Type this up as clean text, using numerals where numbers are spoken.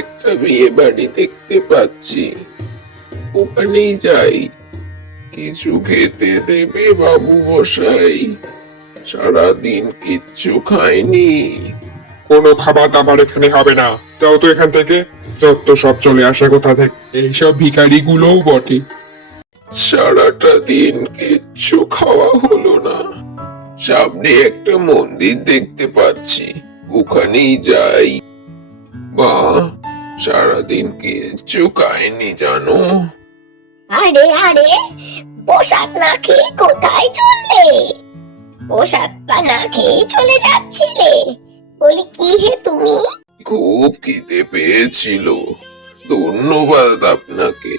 একটা বিয়ে বাড়ি দেখতে পাচ্ছি, ওখানেই যাই। কিছু খেতে দেবে বাবু মশাই? সারাদিন কিচ্ছু খাইনি। কোনো খাবার দাবার এখানে হবে না, যাও তো এখান থেকে। যত সব চলে আসে কোথা থেকে, এইসব ভিখারি গুলোও বটে। সারাটা দিন কিচ্ছু খাওয়া হলো না। সামনে একটা মন্দির দেখতে পাচ্ছি, ওখানেই যাই। মা, সারাদিন কিচ্ছু খাইনি জানো। আরে আরে, পোশাক না খেয়ে কোথায় চললে? পোশাক পা না খেয়ে চলে যাচ্ছিলে? বলি কি হে তুমি? খুব খিদে পেয়েছিল, ধন্যবাদ আপনাকে।